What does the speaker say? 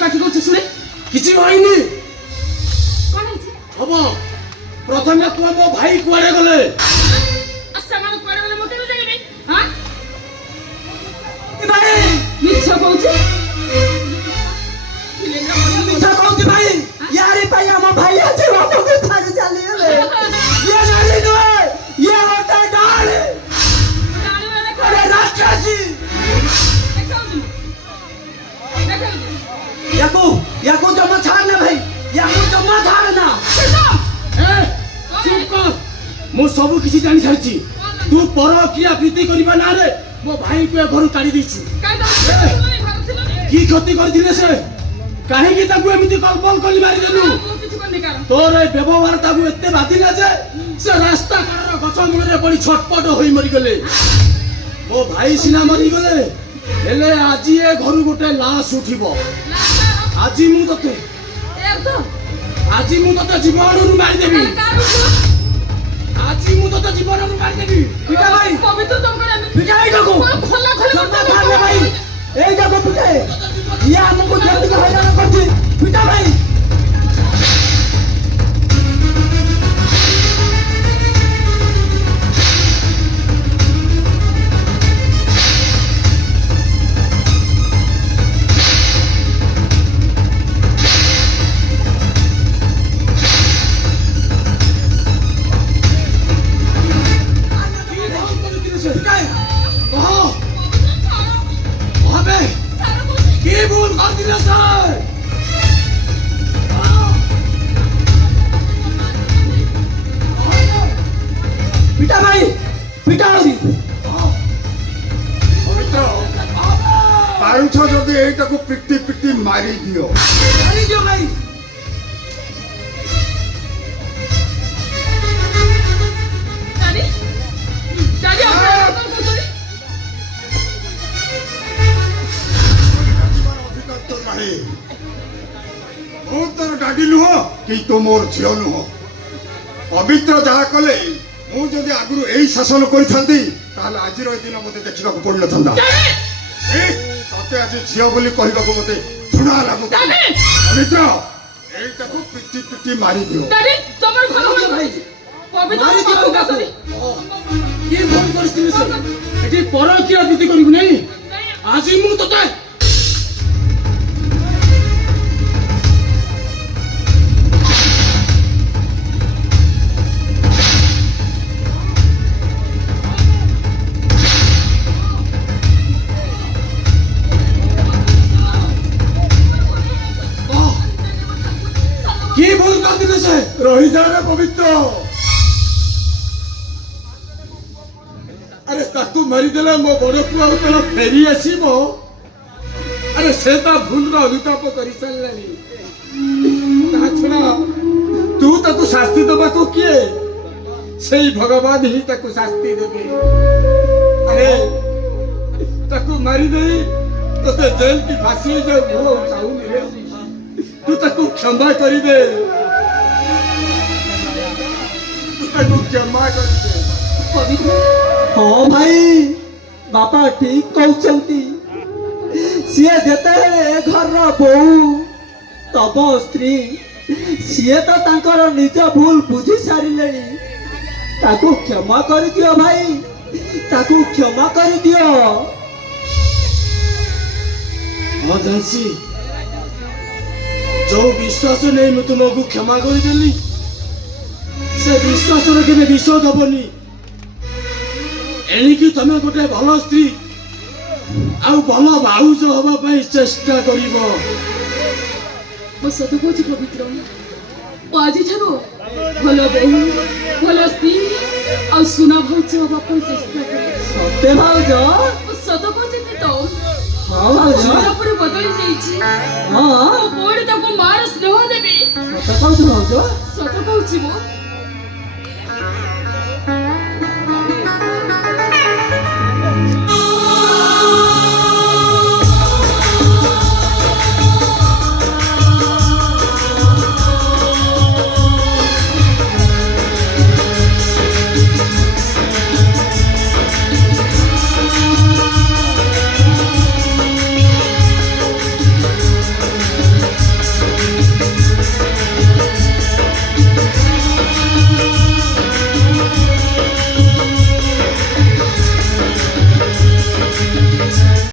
पाठी को सुने किसी होइनी कौन है जी हबो प्रथमे तू मो भाई कुआडे गले असमान कोड़े वाले मोटे जागे नहीं हां भाई मिच्छा कहूची मिठा कहू भाई यारी भाई हम भाई आज बाबू के थारे चली ले ये नाली दो ये होता डाल डाले वाले अरे राक्षसी याकू याकू जमा छाड़ ना भाई याकू जमा छाड़ ना ए चुप कर मो सब किसी जानि छारची तू पर किया प्रीति करबा ना रे मो भाई को घर काढी दीछु की क्षति करथिले से काहे की ताकू एमिति कल्पल कली मारी देलु तोर ए व्यवहार ताकू एते बाधिला जे से रास्ता कार गछ मूले पड़ी छटपट होई मरि गले मो भाई सिना मरि गले हेले आजी ए घर गोटे लाश उठिबो आजी मु तते आजी मु तते जीवनरु मारि देबी आजी मु तते जीवनरु मारि देबी पिटा भाई पवित्र तुम करे पिटा भाई को खोला खोला मार भाई ए जगह पिटा ये हमको जल्दी का हैरान करती पिटा भाई पिटा भाई पिटा पारुछ जदि एटा को पिटी पिटी मारी दियो मारी दियो भाई दादी दादी आप कौन बोल अधिकार तो नहीं बहुत तर डाडी लुह कि तो मोर झियो नुह पवित्र जहा कले मु जदि आगुरु एई शासन करिथांती ताले आजिर ए दिन मते देखिबा को पड़न थांदा ए तते आज झियो बोली कहिबा को मते सुना लागु पवित्र एटा को पिटी पिटी मारी दियो दादी तमर घर हो भाई पवित्र मारी दियो का सरी ये फोन करथिले से एठी पर किया प्रीति करिबु नहीं आजी मु तते की भूल कर दिले से रही जा रे पवित्र अरे ताकू मारी देला मो बड़ पुआ उतला फेरी आसीबो अरे से ता भूल रो अनुताप करि चललानी ता छुना तू ताकू शास्ति दबा को किए सेई भगवान ही ताकू शास्ति देबे अरे ताकू मारी देई तो जेल की फांसी जो वो चाहू रे तू ताकू क्षमा करी दे तू ताकू क्षमा करी दे पवित्र हाँ भाई बापा ठीक कहते सीए जेते घर बोऊ तब स्त्री सीए तो तांकर निज भूल बुझी सारे ताकू क्षमा कर दियो भाई ताकू क्षमा कर दियो हाँ जानसी जो विश्वास नहीं मैं तुमको क्षमा करदेली से विश्वास के विष दबनी एणिकी तमे गोटे भल स्त्री आउ भल भाउज हवा पाई चेष्टा करिबो मो सत कहूची पवित्र आज ठारो भलो बहु भलो स्त्री आ सुना भाउज हवा पाई चेष्टा कर सत्य भाउज सत कहूची तो हाँ भाउज झिया परे बदली जाईची हाँ मोड़ ताको मार स्नेह देबी सत्य कहूछ भाउज सत कहूची मो